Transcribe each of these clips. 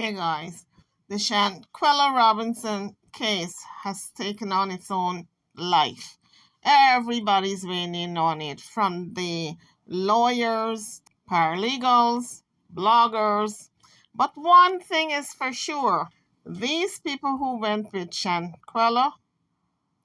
Hey guys, the Shanquella Robinson case has taken on its own life. Everybody's weighing in on it, from the lawyers, paralegals, bloggers. But one thing is for sure, these people who went with Shanquella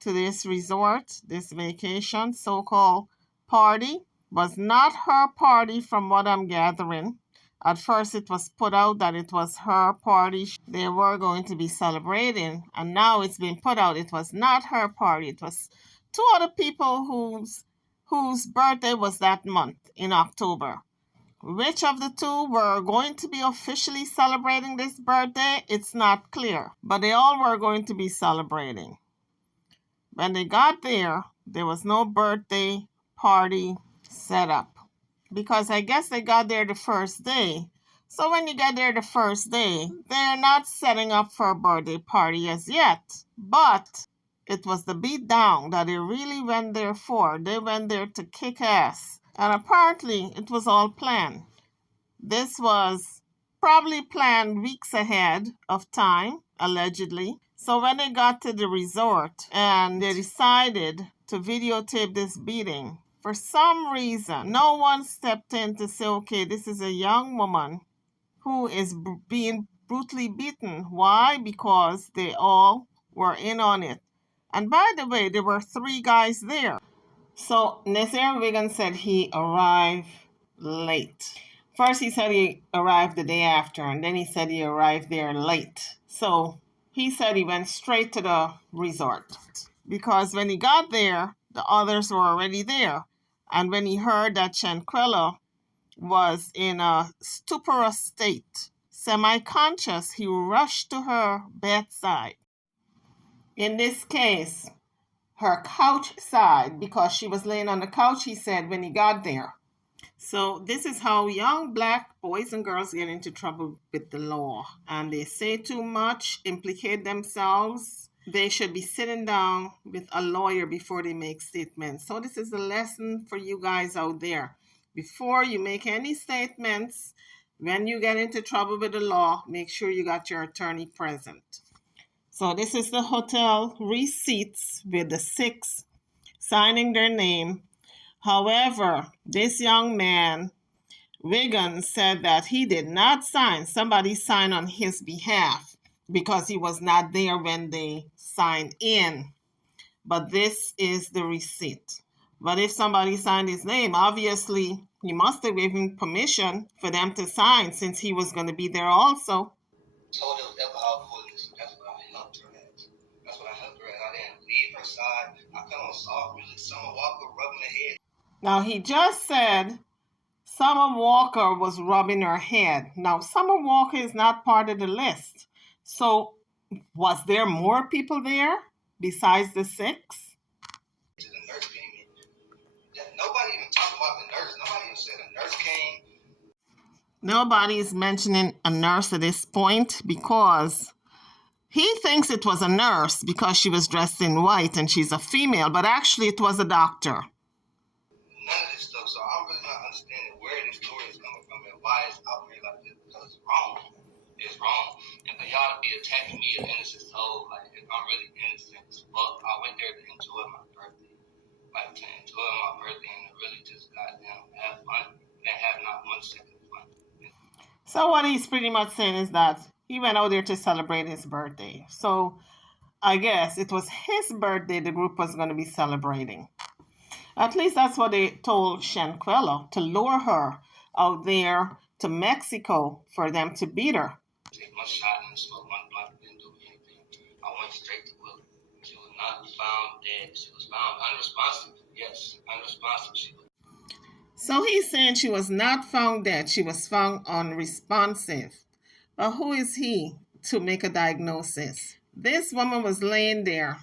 to this resort, this vacation, so-called party, was not her party from what I'm gathering. At first, it was put out that it was her party. They were going to be celebrating, and now it's been put out it was not her party. It was two other people whose birthday was that month in October. Which of the two were going to be officially celebrating this birthday? It's not clear, but they all were going to be celebrating. When they got there was no birthday party set up, because I guess they got there the first day. So when you get there the first day, they're not setting up for a birthday party as yet. But it was the beat down that they really went there for. They went there to kick ass. And apparently it was all planned. This was probably planned weeks ahead of time, allegedly. So when they got to the resort and they decided to videotape this beating, for some reason, no one stepped in to say, okay, this is a young woman who is being brutally beaten. Why? Because they all were in on it. And by the way, there were three guys there. So Nazir Wiggins said he arrived late. First, he said he arrived the day after, and then he said he arrived there late. So he said he went straight to the resort, because when he got there, the others were already there. And when he heard that Shanquella was in a stuporous state, semi-conscious, he rushed to her bedside. In this case, her couch side, because she was laying on the couch, he said, when he got there. So this is how young black boys and girls get into trouble with the law. And they say too much, implicate themselves. They should be sitting down with a lawyer before they make statements. So this is a lesson for you guys out there. Before you make any statements, when you get into trouble with the law, make sure you got your attorney present. So this is the hotel receipts with the 6 signing their name. However, this young man, Wiggins, said that he did not sign. Somebody signed on his behalf because he was not there when they signed in. But this is the receipt. But if somebody signed his name, obviously he must have given permission for them to sign, since he was going to be there also. Told her alcohol poisoning. That's what I helped her at. That's what I helped her at. I didn't leave her side. I come on soft music. Summer Walker rubbing her head. Now, he just said Summer Walker was rubbing her head. Now, Summer Walker is not part of the list. So, was there more people there besides the 6? The nurse came in. Nobody even talked about the nurse. Nobody even said a nurse came. Nobody is mentioning a nurse at this point, because he thinks it was a nurse because she was dressed in white and she's a female, but actually it was a doctor. None of this stuff, so I'm really not understanding where this story is coming from and why it's out here like this, because it's wrong. It's wrong. And for y'all to be attacking me as innocent soul, like, if I'm really innocent as fuck, I went there to enjoy my birthday. Like, to enjoy my birthday and to really just goddamn have fun. And have not 1 second of fun. So what he's pretty much saying is that he went out there to celebrate his birthday. So I guess it was his birthday the group was going to be celebrating. At least that's what they told Shanquella, to lure her out there to Mexico for them to beat her. Take my shot and smoke one blunt, didn't do anything. I went straight to Willie. She was not found dead. She was found unresponsive. Yes, unresponsive. She was. So he's saying she was not found dead. She was found unresponsive. But who is he to make a diagnosis? This woman was laying there,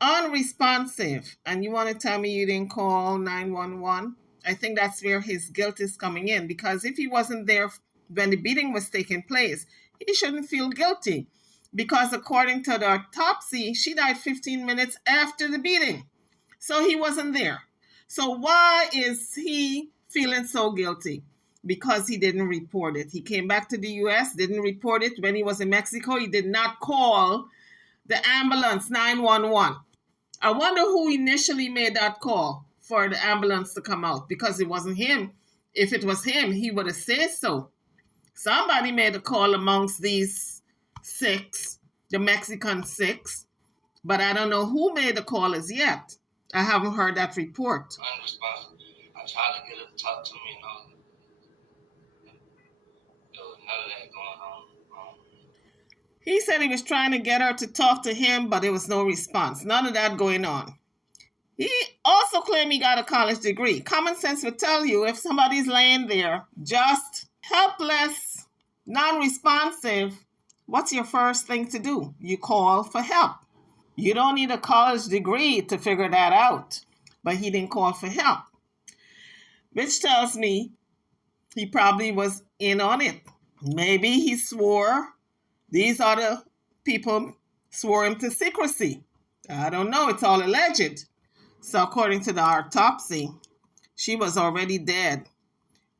unresponsive, and you want to tell me you didn't call 911? I think that's where his guilt is coming in, because if he wasn't there when the beating was taking place, he shouldn't feel guilty, because according to the autopsy, she died 15 minutes after the beating. So he wasn't there. So why is he feeling so guilty? because he didn't report it. He came back to the US, didn't report it. When he was in Mexico, he did not call the ambulance 911. I wonder who initially made that call for the ambulance to come out, because it wasn't him. If it was him, he would have said so. Somebody made a call amongst these six, the Mexican six, but I don't know who made the call as yet. I haven't heard that report. Unresponsive. I tried to get her to talk to me and all that. There was none of that going on. He said he was trying to get her to talk to him, but there was no response. None of that going on. He also claimed he got a college degree. Common sense would tell you if somebody's laying there just helpless, non-responsive, what's your first thing to do? You call for help. You don't need a college degree to figure that out. But he didn't call for help, which tells me he probably was in on it. Maybe he swore. These other people swore him to secrecy. I don't know. It's all alleged. So according to the autopsy, she was already dead.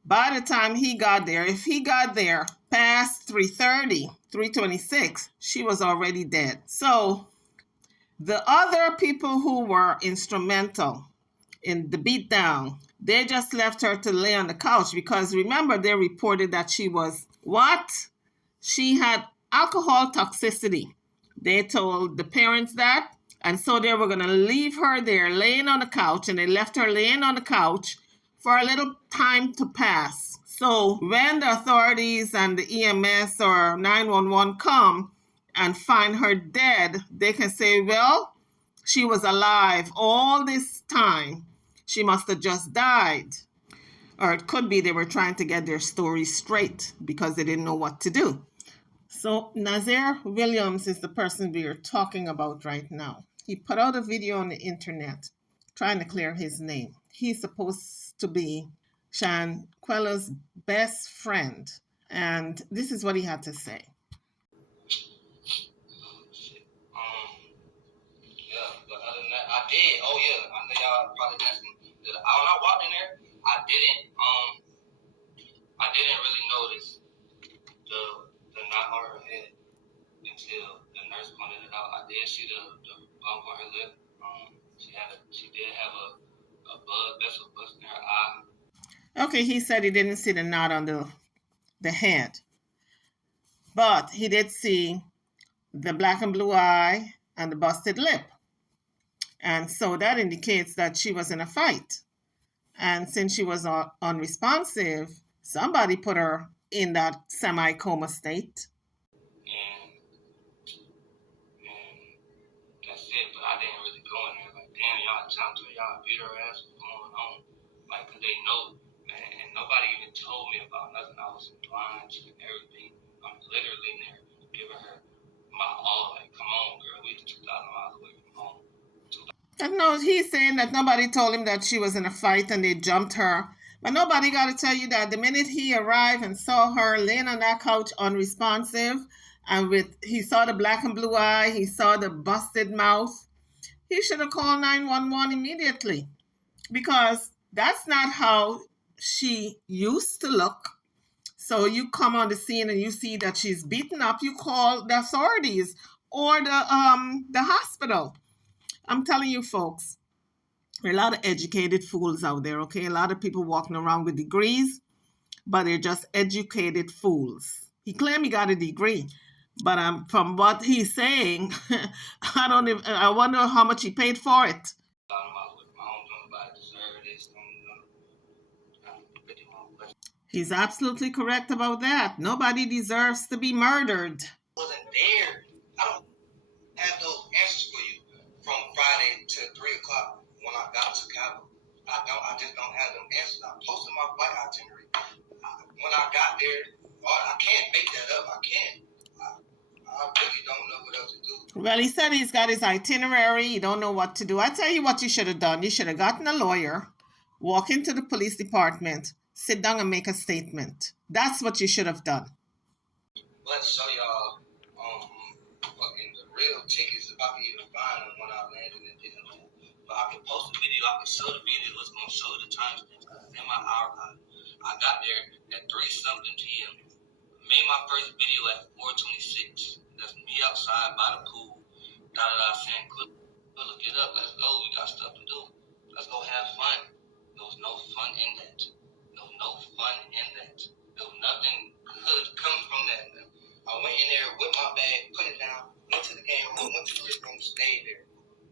By the time he got there, if he got there past 3:30, 3:26, she was already dead. So the other people who were instrumental in the beatdown, they just left her to lay on the couch, because remember, they reported that she was what? She had alcohol toxicity. They told the parents that, and so they were going to leave her there laying on the couch, and they left her laying on the couch for a little time to pass. So when the authorities and the EMS or 911 come and find her dead, they can say, well, she was alive all this time. She must have just died. Or it could be they were trying to get their story straight because they didn't know what to do. So Nazir Williams is the person we are talking about right now. He put out a video on the internet trying to clear his name. He's supposed to be Shanquella's best friend. And this is what he had to say. Yeah, but other than that, I did. Oh yeah, I know y'all probably asking. When I walked in there, I didn't really notice the knot on her head until the nurse pointed it out. I did see the bump on her lip. She did have a blood vessel bust in her eye. Okay, he said he didn't see the knot on the head, but he did see the black and blue eye and the busted lip. And so that indicates that she was in a fight. And since she was unresponsive, somebody put her in that semi-coma state. And that's it. But I didn't really go in there. Like, damn, y'all jumped her, y'all beat her ass. What's going on? Like, cause they know, man. And nobody even told me about nothing. I was blind to everything. I'm literally in there giving her my all. Like, come on, girl. We 2,000 miles away from home. And no, he's saying that nobody told him that she was in a fight and they jumped her. But nobody got to tell you that the minute he arrived and saw her laying on that couch unresponsive, and he saw the black and blue eye, he saw the busted mouth, he should have called 911 immediately, because that's not how she used to look. So you come on the scene and you see that she's beaten up, you call the authorities or the hospital. I'm telling you, folks, there are a lot of educated fools out there, okay? A lot of people walking around with degrees, but they're just educated fools. He claimed he got a degree, but from what he's saying, I wonder how much he paid for it. He's absolutely correct about that. Nobody deserves to be murdered. Wasn't there. I don't have those answers for you from Friday to 3 o'clock when I got to Cabo. I just don't have them answers. I posted my flight itinerary. When I got there, I can't make that up. I can't. I really don't know what else to do. Well, he said he's got his itinerary. He don't know what to do. I tell you what you should have done. You should have gotten a lawyer, walk into the police department, sit down and make a statement. That's what you should have done. Let's show y'all fucking the real tickets if I can even find them when I landed and didn't land. But I can post a video. I can show the video. It's going to show the timestamps in my archive. I got there at 3-something p.m. Made my first video at 4:26. That's me outside by the pool. Shanquella, get up, let's go. We got stuff to do. Let's go have fun. There was no fun in that. There was no fun in that. There was nothing good coming from that. I went in there with my bag, put it down, went to the game room, went to the living room, stayed there.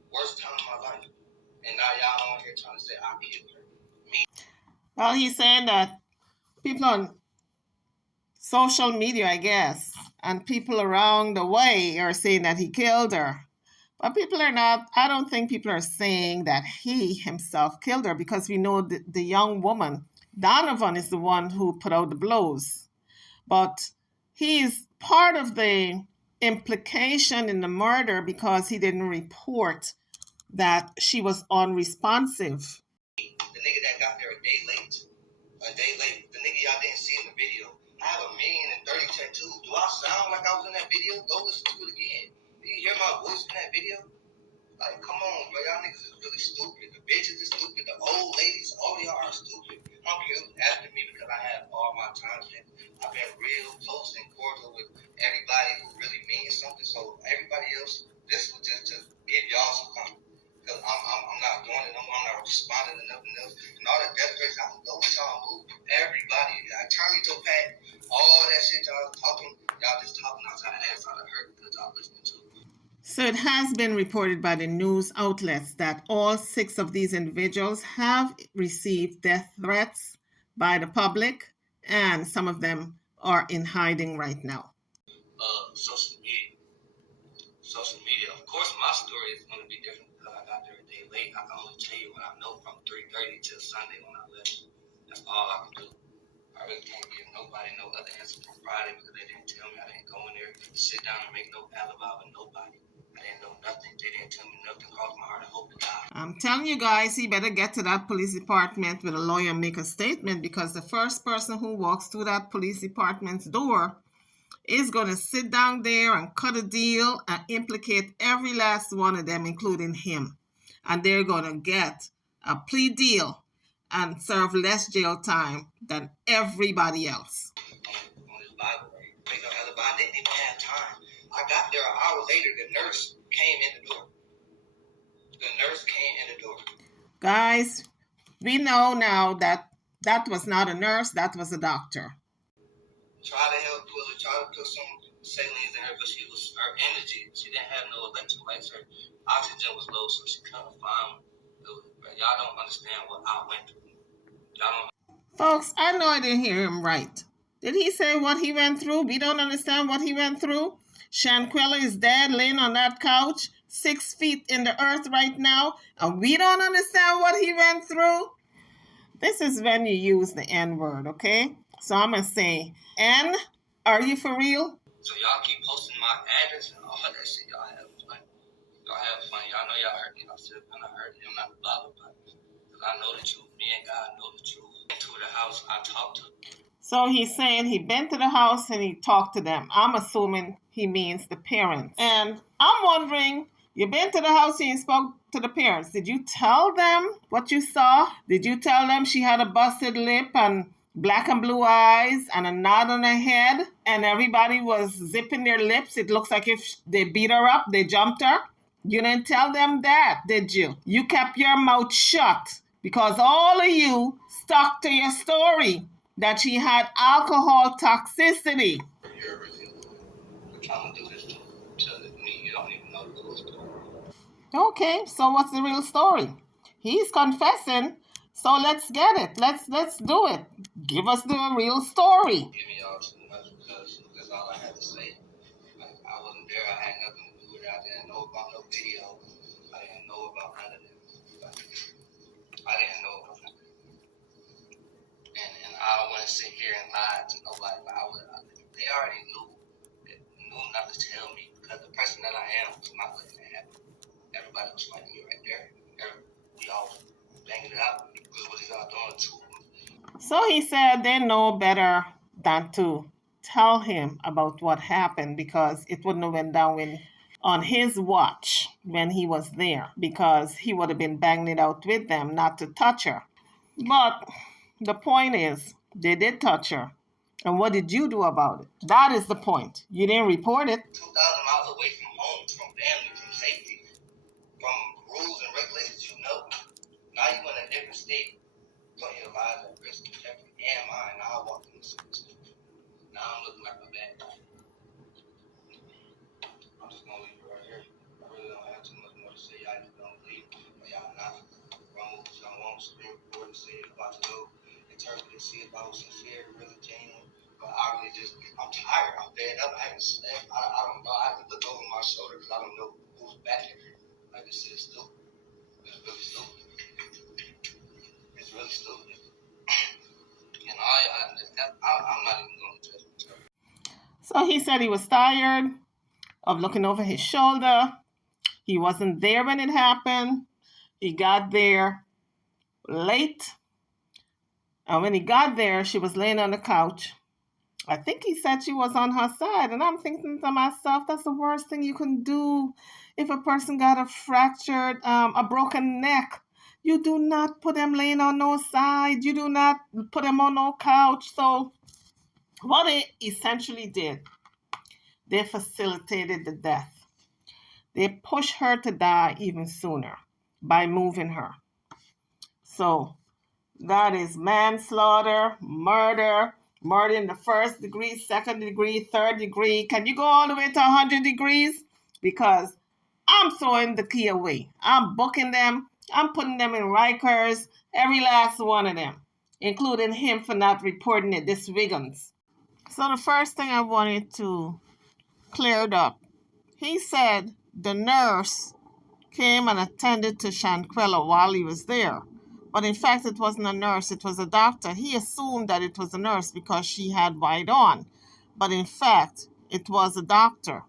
Worst time of my life. And now y'all on here trying to say I killed her. Me. Well, he's saying that people on social media, I guess, and people around the way are saying that he killed her. But people are not, I don't think people are saying that he himself killed her, because we know the young woman, Donovan, is the one who put out the blows. But he's part of the implication in the murder because he didn't report that she was unresponsive. The nigga that got there a day late, the nigga y'all didn't see in the video. I have 1,030,000 tattoos. Do I sound like I was in that video? Go listen to it again. Do you hear my voice in that video? Like, come on, bro. Y'all niggas is really stupid. The bitches is stupid. The old ladies, all y'all are stupid. I don't care who's after me because I have all my time. I've been real close and cordial with everybody who really means something. So everybody else, this was just to give y'all some comfort. Because I'm not doing it. I'm not responding to nothing else. And all the death threats, I don't know what y'all move. Everybody, Charlie to Pat, all that shit y'all talking, y'all just talking outside the ass out of her because y'all listening to. So it has been reported by the news outlets that all 6 of these individuals have received death threats by the public, and some of them are in hiding right now. Social media. Of course, my story is going to be different because I got there a day late. I can only tell you what I know from 3:30 till Sunday when I left. That's all I can do. I really can't give nobody no other answer from Friday because they didn't tell me. I didn't go in there, sit down and make no alibi with nobody. I didn't know nothing. They didn't tell me nothing. Crossed my heart and hope to die. I'm telling you guys, he better get to that police department with a lawyer and make a statement, because the first person who walks through that police department's door is going to sit down there and cut a deal and implicate every last one of them, including him. And they're going to get a plea deal and serve less jail time than everybody else. On this Bible, make no alibi. I didn't even have time. I got there an hour later. The nurse came in the door. Guys, we know now that that was not a nurse, that was a doctor. Try to help pull her, try to put some salines in her, but her energy, she didn't have no electrolytes. Her oxygen was low, so she couldn't find it. Y'all don't understand what I went through. Folks, I know I didn't hear him right. Did he say what he went through? We don't understand what he went through. Shanquella is dead, laying on that couch, 6 feet in the earth right now, and we don't understand what he went through. This is when you use the N-word, okay? So I'm going to say, N, are you for real? So y'all keep posting my address and all that shit. Y'all have fun. Y'all know y'all heard me. I'm still going to hurt you. I'm not bothered by it. Because I know the truth. Me and God know the truth. To the house, I talked to them. So he's saying he been to the house and he talked to them. I'm assuming he means the parents. And I'm wondering, you been to the house and you spoke to the parents. Did you tell them what you saw? Did you tell them she had a busted lip and black and blue eyes and a knot on her head and everybody was zipping their lips? It looks like if they beat her up, they jumped her. You didn't tell them that, did you? You kept your mouth shut because all of you stuck to your story that she had alcohol toxicity. You're trying to do this to me. You don't even know the full story. Okay, so what's the real story? He's confessing, so let's get it. Let's do it. Give us the real story. Give me all too much because that's all I had to say. Like, I wasn't there. I had nothing to do with it. I didn't know about no video. I didn't know about none of this. I didn't know about none of it. And I don't want to sit here and lie to nobody, but they already knew not to tell me because the person that I am was not letting it happen. Everybody was fighting me right there. We all banging it out. What is y'all doing to me? So he said they know better than to tell him about what happened because it wouldn't have went down on his watch when he was there, because he would have been banging it out with them not to touch her. But the point is, They did touch her. And what did you do about it? That is the point. You didn't report it. 2,000 miles away from home, from family, from safety, from rules and regulations you know. Now you're in a different state, putting your lives at risk, protecting and mine. Now I walk in the service. Now I'm looking like a bad guy. I'm just gonna leave it right here. I really don't have too much more to say. Y'all just don't leave. But y'all not. Wrong with y'all want Supreme Court to say it, about to go interpret and see if I was sincere, really genuine. But I really just, I'm tired. I'm fed up. I haven't slept. I don't know. I have to look over my shoulder because I don't know who's back here. Like, this shit is stupid. It's really stupid. It's really stupid. And I'm not even going to judge myself. So he said he was tired of looking over his shoulder. He wasn't there when it happened. He got there late. And when he got there, she was laying on the couch. I think he said she was on her side. And I'm thinking to myself, that's the worst thing you can do if a person got a broken neck. You do not put them laying on no side. You do not put them on no couch. So what they essentially did, they facilitated the death. They pushed her to die even sooner by moving her. So that is manslaughter, murder in the first degree, second degree, third degree. Can you go all the way to 100 degrees? Because I'm throwing the key away. I'm booking them. I'm putting them in Rikers, every last one of them, including him for not reporting it, this Wiggins. So the first thing I wanted to clear it up, he said the nurse came and attended to Shanquella while he was there. But in fact, it wasn't a nurse, it was a doctor. He assumed that it was a nurse because she had white on. But in fact, it was a doctor.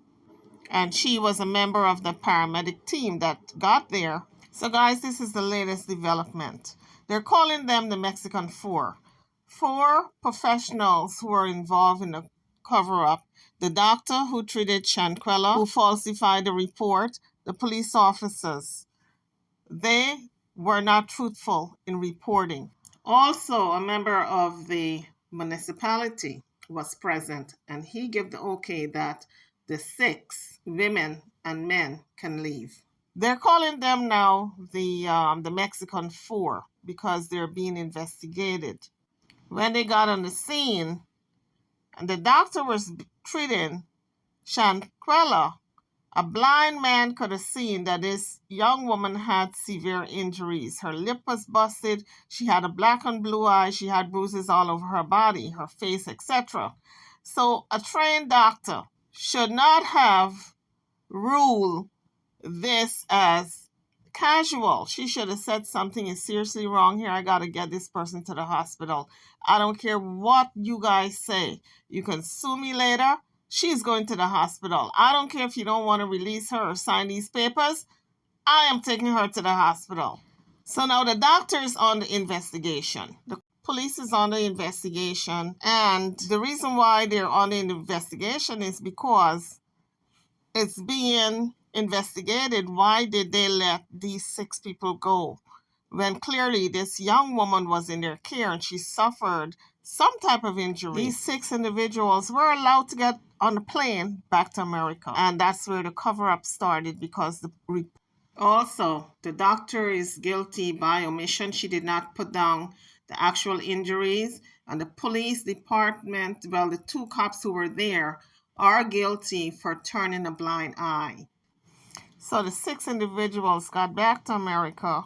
And she was a member of the paramedic team that got there. So guys, this is the latest development. They're calling them the Mexican Four. 4 professionals who were involved in the cover-up. The doctor who treated Shanquella, who falsified the report, the police officers. They were not truthful in reporting. Also, a member of the municipality was present, and he gave the okay that the 6 women and men can leave. They're calling them now the Mexican Four because they're being investigated. When they got on the scene, and the doctor was treating Shanquella, a blind man could have seen that this young woman had severe injuries. Her lip was busted. She had a black and blue eye. She had bruises all over her body, her face, etc. So a trained doctor should not have ruled this as casual. She should have said something is seriously wrong here. I got to get this person to the hospital. I don't care what you guys say. You can sue me later. She's going to the hospital. I don't care if you don't want to release her or sign these papers. I am taking her to the hospital. So now the doctor is on the investigation. The police is on the investigation. And the reason why they're on the investigation is because it's being investigated. Why did they let these 6 people go when clearly this young woman was in their care and she suffered some type of injury? These 6 individuals were allowed to get on the plane back to America. And that's where the cover-up started because also the doctor is guilty by omission. She did not put down the actual injuries. And the police department, well, the 2 cops who were there are guilty for turning a blind eye. So the 6 individuals got back to America,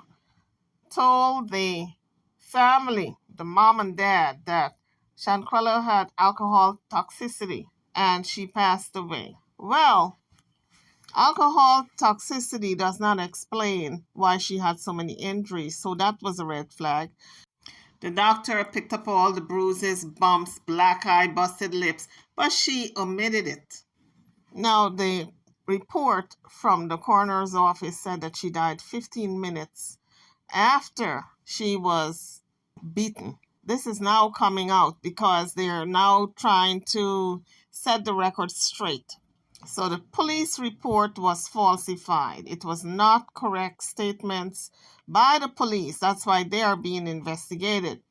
told the family, the mom and dad, that Shanquella had alcohol toxicity and she passed away. Well, alcohol toxicity does not explain why she had so many injuries, so that was a red flag. The doctor picked up all the bruises, bumps, black eye, busted lips, but she omitted it. Now, the report from the coroner's office said that she died 15 minutes after she was beaten. This is now coming out because they are now trying to set the record straight. So the police report was falsified. It was not correct statements by the police. That's why they are being investigated.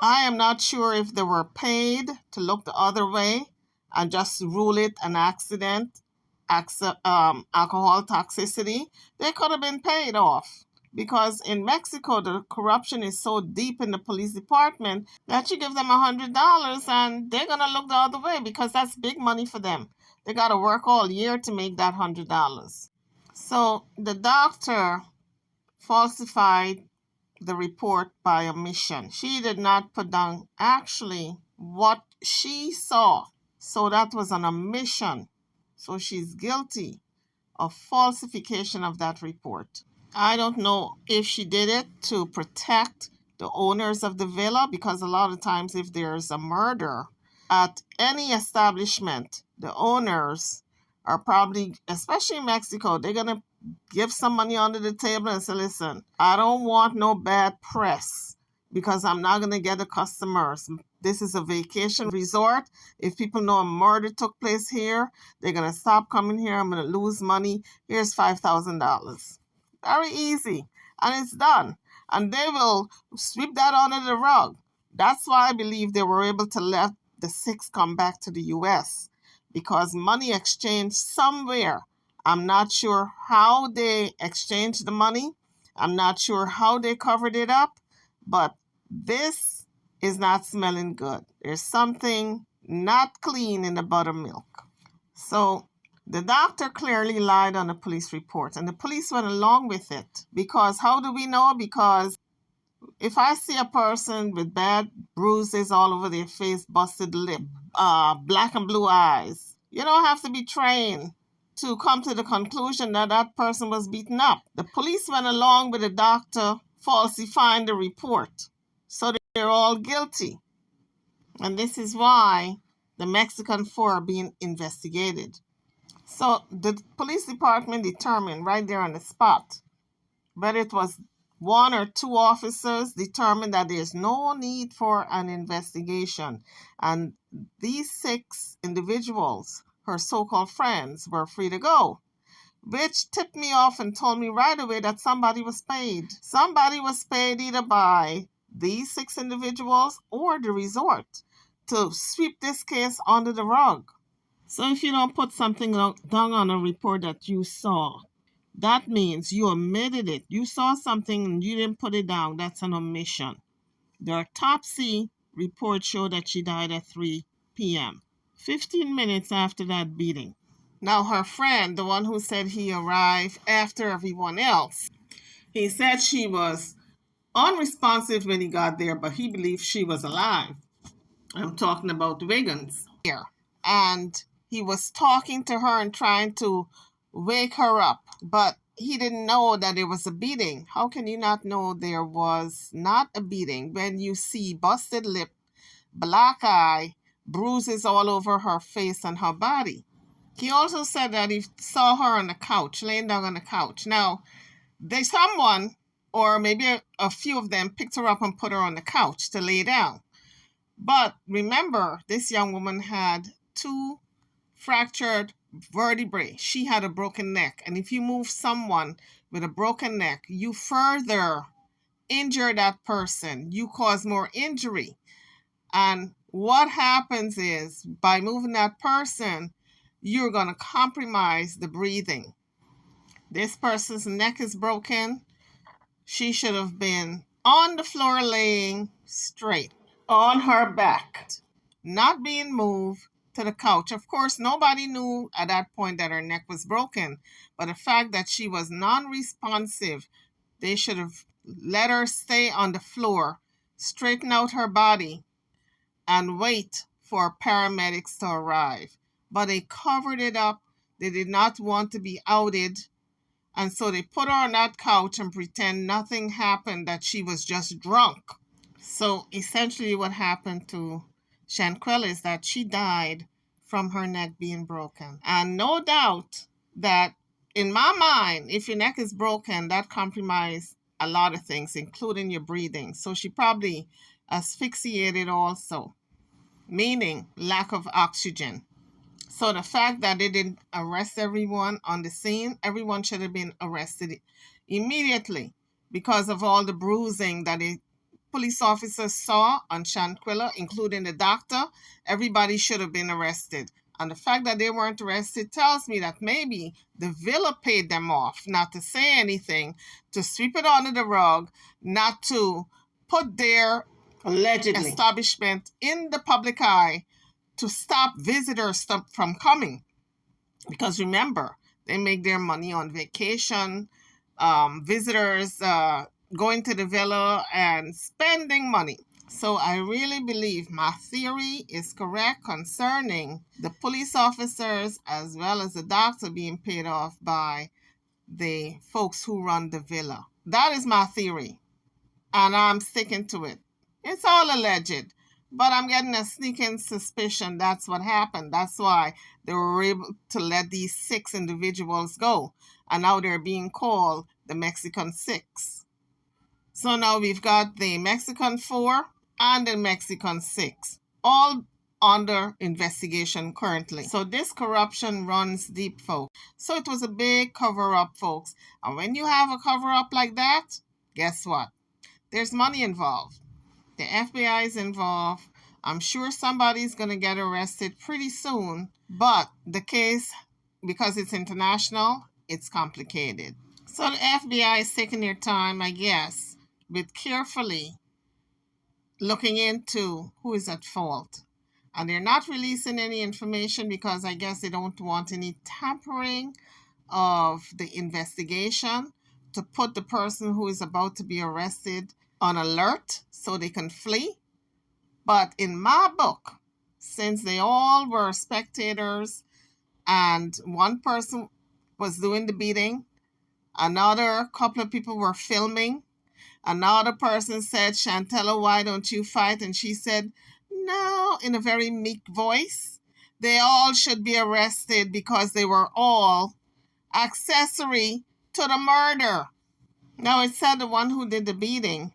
I am not sure if they were paid to look the other way and just rule it an accident, alcohol toxicity. They could have been paid off because in Mexico, the corruption is so deep in the police department that you give them $100 and they're going to look the other way because that's big money for them. They got to work all year to make that $100. So the doctor falsified the report by omission. She did not put down actually what she saw. So that was an omission. So she's guilty of falsification of that report. I don't know if she did it to protect the owners of the villa because a lot of times if there's a murder at any establishment, the owners are probably, especially in Mexico, they're going to give some money under the table and say, listen, I don't want no bad press because I'm not going to get the customers. This is a vacation resort. If people know a murder took place here, they're going to stop coming here. I'm going to lose money. Here's $5,000. Very easy. And it's done. And they will sweep that under the rug. That's why I believe they were able to let the 6 come back to the U.S. because money exchanged somewhere. I'm not sure how they exchanged the money. I'm not sure how they covered it up. But this is not smelling good. There's something not clean in the buttermilk. So the doctor clearly lied on the police report, and the police went along with it. Because how do we know? Because if I see a person with bad bruises all over their face, busted lip, black and blue eyes, you don't have to be trained to come to the conclusion that that person was beaten up. The police went along with the doctor falsifying the report. So they're all guilty. And this is why the Mexican 4 are being investigated. So the police department determined right there on the spot whether it was 1 or 2 officers determined that there's no need for an investigation. And these 6 individuals, her so-called friends, were free to go, which tipped me off and told me right away that somebody was paid. Somebody was paid either by these 6 individuals or the resort to sweep this case under the rug. So if you don't put something down on a report that you saw, that means you omitted it. You saw something and you didn't put it down. That's an omission. The autopsy report showed that she died at 3 p.m., 15 minutes after that beating. Now, her friend, the one who said he arrived after everyone else, he said she was unresponsive when he got there, but he believed she was alive. I'm talking about Wiggins here. And he was talking to her and trying to wake her up, but he didn't know that there was a beating. How can you not know there was not a beating when you see busted lip, black eye, bruises all over her face and her body? He also said that he saw her on the couch, laying down on the couch. Now, someone, or maybe a few of them, picked her up and put her on the couch to lay down. But remember, this young woman had 2 fractured vertebrae. She had a broken neck. And if you move someone with a broken neck, you further injure that person. You cause more injury. And what happens is, by moving that person, you're going to compromise the breathing. This person's neck is broken. She should have been on the floor laying straight, on her back, not being moved to the couch. Of course, nobody knew at that point that her neck was broken, but the fact that she was non-responsive, they should have let her stay on the floor, straighten out her body, and wait for paramedics to arrive. But they covered it up. They did not want to be outed. And so they put her on that couch and pretend nothing happened, that she was just drunk. So essentially what happened to Shanquella is that she died from her neck being broken. And no doubt that, in my mind, if your neck is broken, that compromises a lot of things, including your breathing. So she probably asphyxiated also, meaning lack of oxygen. So the fact that they didn't arrest everyone on the scene, everyone should have been arrested immediately because of all the bruising that they police officers saw on Shanquella, including the doctor, everybody should have been arrested. And the fact that they weren't arrested tells me that maybe the villa paid them off not to say anything, to sweep it under the rug, not to put their allegedly establishment in the public eye, to stop visitors from coming. Because remember, they make their money on vacation, visitors going to the villa and spending money. So I really believe my theory is correct concerning the police officers as well as the doctor being paid off by the folks who run the villa. That is my theory, and I'm sticking to it. It's all alleged, but I'm getting a sneaking suspicion that's what happened. That's why they were able to let these 6 individuals go, and now they're being called the Mexican 6. So now we've got the Mexican 4 and the Mexican 6, all under investigation currently. So this corruption runs deep, folks. So it was a big cover-up, folks. And when you have a cover-up like that, guess what? There's money involved. The FBI is involved. I'm sure somebody's going to get arrested pretty soon. But the case, because it's international, it's complicated. So the FBI is taking their time, I guess, with carefully looking into who is at fault. And they're not releasing any information because I guess they don't want any tampering of the investigation to put the person who is about to be arrested on alert so they can flee. But in my book, since they all were spectators and one person was doing the beating, another couple of people were filming, another person said, Chantella, why don't you fight? And she said, no, in a very meek voice. They all should be arrested because they were all accessory to the murder. Now, it said the one who did the beating,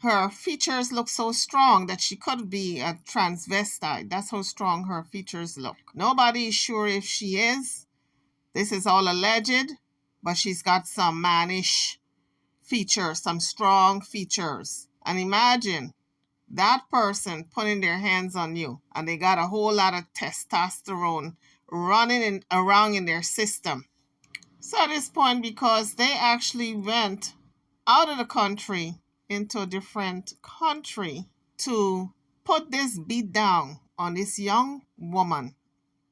her features look so strong that she could be a transvestite. That's how strong her features look. Nobody is sure if she is. This is all alleged, but she's got some mannish features, some strong features. And imagine that person putting their hands on you and they got a whole lot of testosterone running around in their system. So at this point, because they actually went out of the country into a different country to put this beat down on this young woman,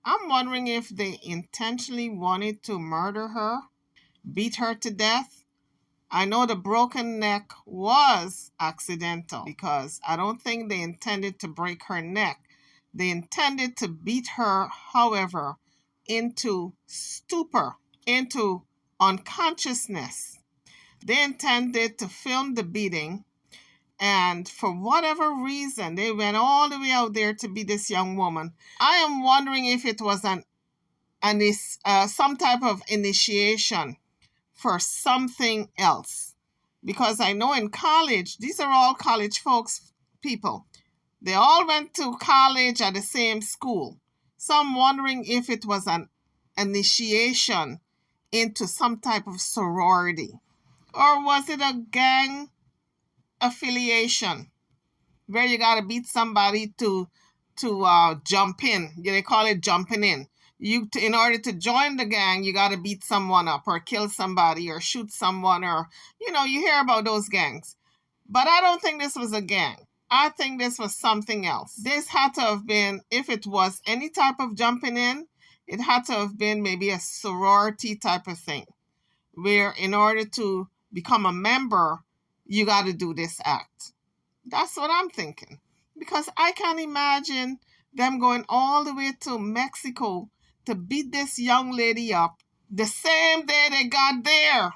I'm wondering if they intentionally wanted to murder her, beat her to death. I know the broken neck was accidental because I don't think they intended to break her neck. They intended to beat her, however, into stupor, into unconsciousness. They intended to film the beating, and for whatever reason, they went all the way out there to beat this young woman. I am wondering if it was some type of initiation for something else. Because I know in college, these are all college folks, people. They all went to college at the same school. So I'm wondering if it was an initiation into some type of sorority. Or was it a gang affiliation where you got to beat somebody to jump in? They call it jumping in. In order to join the gang, you got to beat someone up or kill somebody or shoot someone, or, you hear about those gangs. But I don't think this was a gang. I think this was something else. This had to have been, if it was any type of jumping in, it had to have been maybe a sorority type of thing, where in order to become a member, you got to do this act. That's what I'm thinking. Because I can't imagine them going all the way to Mexico to beat this young lady up the same day they got there.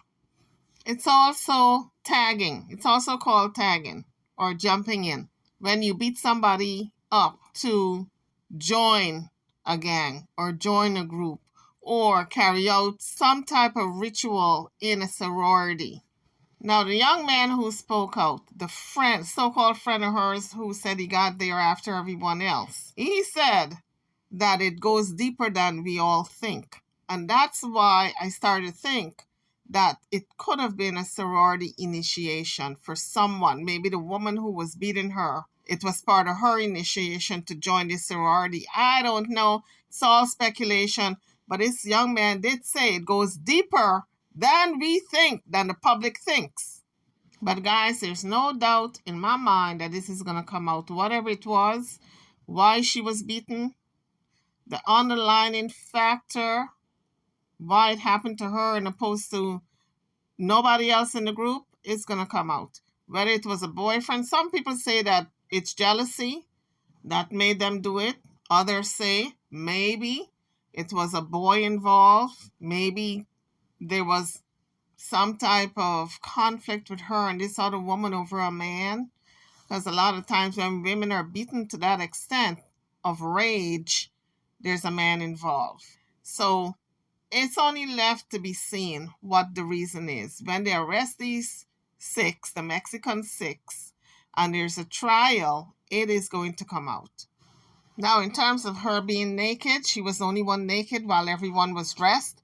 It's also tagging. It's also called tagging or jumping in. When you beat somebody up to join a gang or join a group or carry out some type of ritual in a sorority. Now, the young man who spoke out, the so-called friend of hers who said he got there after everyone else, he said that it goes deeper than we all think. And that's why I started to think that it could have been a sorority initiation for someone. Maybe the woman who was beating her, it was part of her initiation to join the sorority. I don't know. It's all speculation. But this young man did say it goes deeper than we think, than the public thinks. But guys, there's no doubt in my mind that this is going to come out. Whatever it was, why she was beaten, the underlying factor, why it happened to her and opposed to nobody else in the group, is going to come out. Whether it was a boyfriend, some people say that it's jealousy that made them do it. Others say maybe it was a boy involved. Maybe there was some type of conflict with her and this other woman over a man. Because a lot of times when women are beaten to that extent of rage, there's a man involved. So it's only left to be seen what the reason is. When they arrest these six, the Mexican six, and there's a trial, it is going to come out. Now, in terms of her being naked, she was the only one naked while everyone was dressed.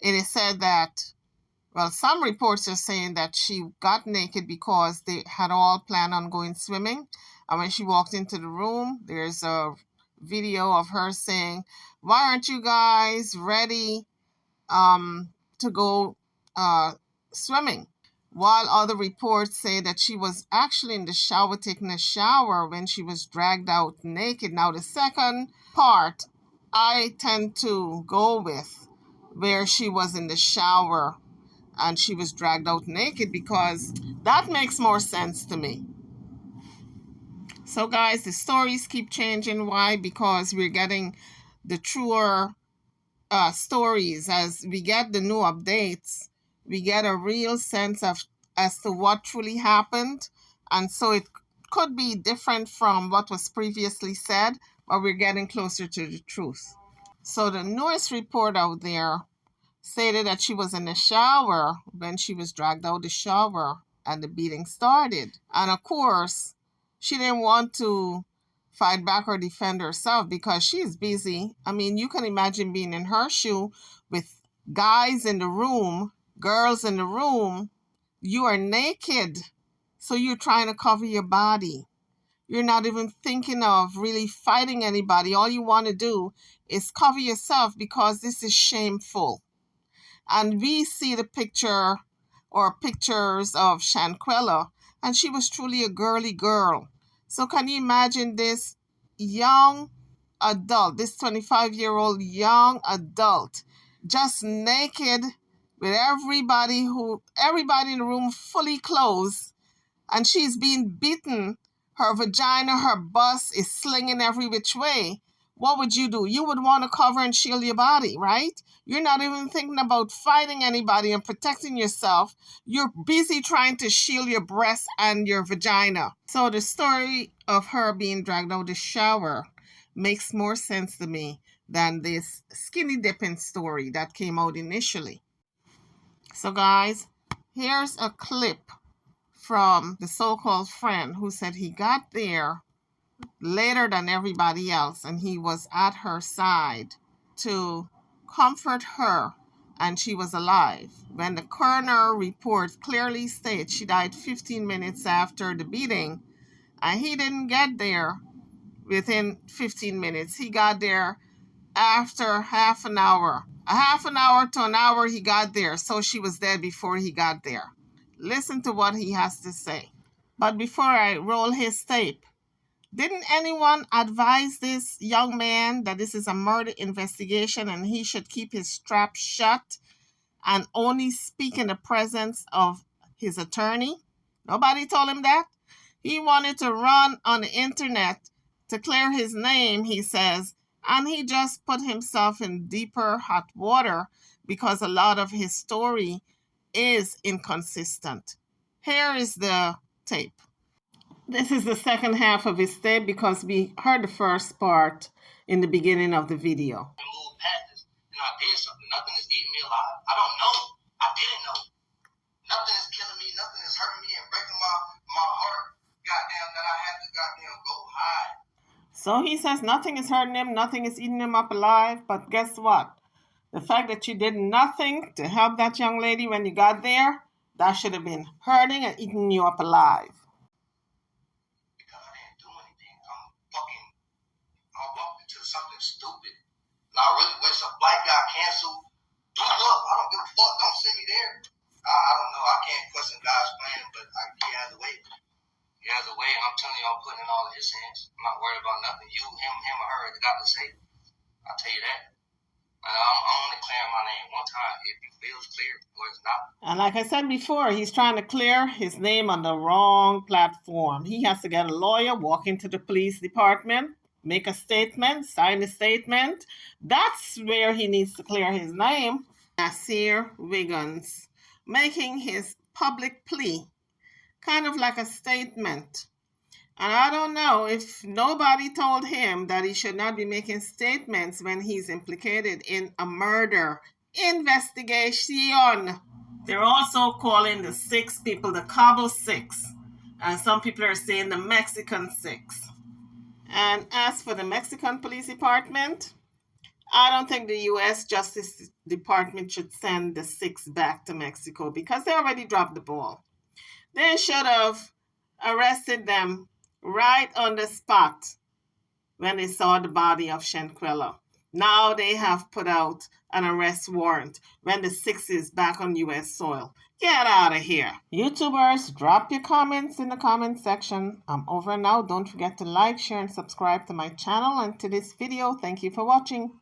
It is said that, well, some reports are saying that she got naked because they had all planned on going swimming. And when she walked into the room, there's a video of her saying, "Why aren't you guys ready to go swimming?" While other reports say that she was actually in the shower, taking a shower, when she was dragged out naked. Now, the second part, I tend to go with, where she was in the shower and she was dragged out naked, because that makes more sense to me. So, guys, the stories keep changing. Why? Because we're getting the truer stories. As we get the new updates, we get a real sense of as to what truly happened, and so it could be different from what was previously said, but we're getting closer to the truth. So the newest report out there stated that she was in the shower when she was dragged out of the shower and the beating started. And of course, she didn't want to fight back or defend herself because she's busy. I mean, you can imagine being in her shoe with guys in the room, girls in the room. You are naked, so you're trying to cover your body. You're not even thinking of really fighting anybody. All you want to do is cover yourself because this is shameful. And we see the picture or pictures of Shanquella, and she was truly a girly girl. So can you imagine this young adult, this 25-year-old young adult, just naked with everybody in the room fully clothed, and she's being beaten. Her vagina, her bust is slinging every which way. What would you do? You would want to cover and shield your body, right? You're not even thinking about fighting anybody and protecting yourself. You're busy trying to shield your breast and your vagina. So the story of her being dragged out of the shower makes more sense to me than this skinny dipping story that came out initially. So guys, here's a clip from the so-called friend who said he got there later than everybody else, and he was at her side to comfort her, and she was alive. When the coroner report clearly states she died 15 minutes after the beating, and he didn't get there within 15 minutes. He got there after half an hour. A half an hour to an hour he got there, so she was dead before he got there. Listen to what he has to say. But before I roll his tape, didn't anyone advise this young man that this is a murder investigation and he should keep his trap shut and only speak in the presence of his attorney? Nobody told him that. He wanted to run on the internet to clear his name, he says, and he just put himself in deeper hot water because a lot of his story is inconsistent. Here is the tape. This is the second half of his tape because we heard the first part in the beginning of the video. Move past this, and I did something. Nothing is eating me alive. I don't know. I didn't know. Nothing is killing me. Nothing is hurting me and breaking my heart. Goddamn, that I had to goddamn go hide. So he says nothing is hurting him, nothing is eating him up alive. But guess what? The fact that you did nothing to help that young lady when you got there, that should have been hurting and eating you up alive. Because I didn't do anything. I walked into something stupid. And I really wish a flight got canceled. Blew up. I don't give a fuck. Don't send me there. I don't know. I can't question God's plan, but he has a way. He has a way. I'm telling you, I'm putting it all in his hands. I'm not worried about nothing. You, him, or her has got to say. I'll tell you that. I'm only clearing my name one time. If it feels clear or it's not. And like I said before, he's trying to clear his name on the wrong platform. He has to get a lawyer, walk into the police department, make a statement, sign a statement. That's where he needs to clear his name. Nasir Wiggins making his public plea, kind of like a statement. And I don't know if nobody told him that he should not be making statements when he's implicated in a murder investigation. They're also calling the 6 people the Cabo 6. And some people are saying the Mexican 6. And as for the Mexican Police Department, I don't think the U.S. Justice Department should send the 6 back to Mexico because they already dropped the ball. They should have arrested them right on the spot when they saw the body of Shanquella. Now they have put out an arrest warrant when the 6 is back on U.S. soil. Get out of here. YouTubers, drop your comments in the comment section. I'm over now. Don't forget to like, share, and subscribe to my channel and to this video. Thank you for watching.